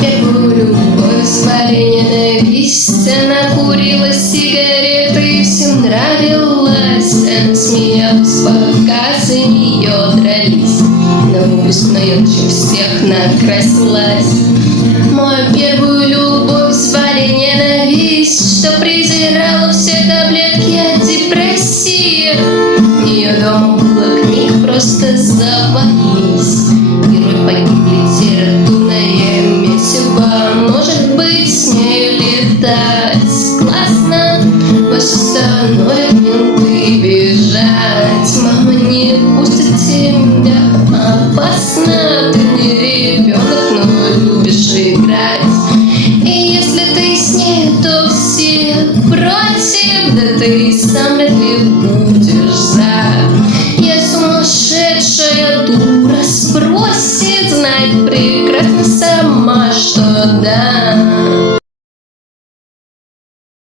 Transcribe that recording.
первую любовь звали ненависть. Она курила сигареты и всем нравилась. Она смеялась, пока за нее дрались. На выпускной лучше всех накрасилась. Мою первую любовь звали ненависть, что презирала все таблетки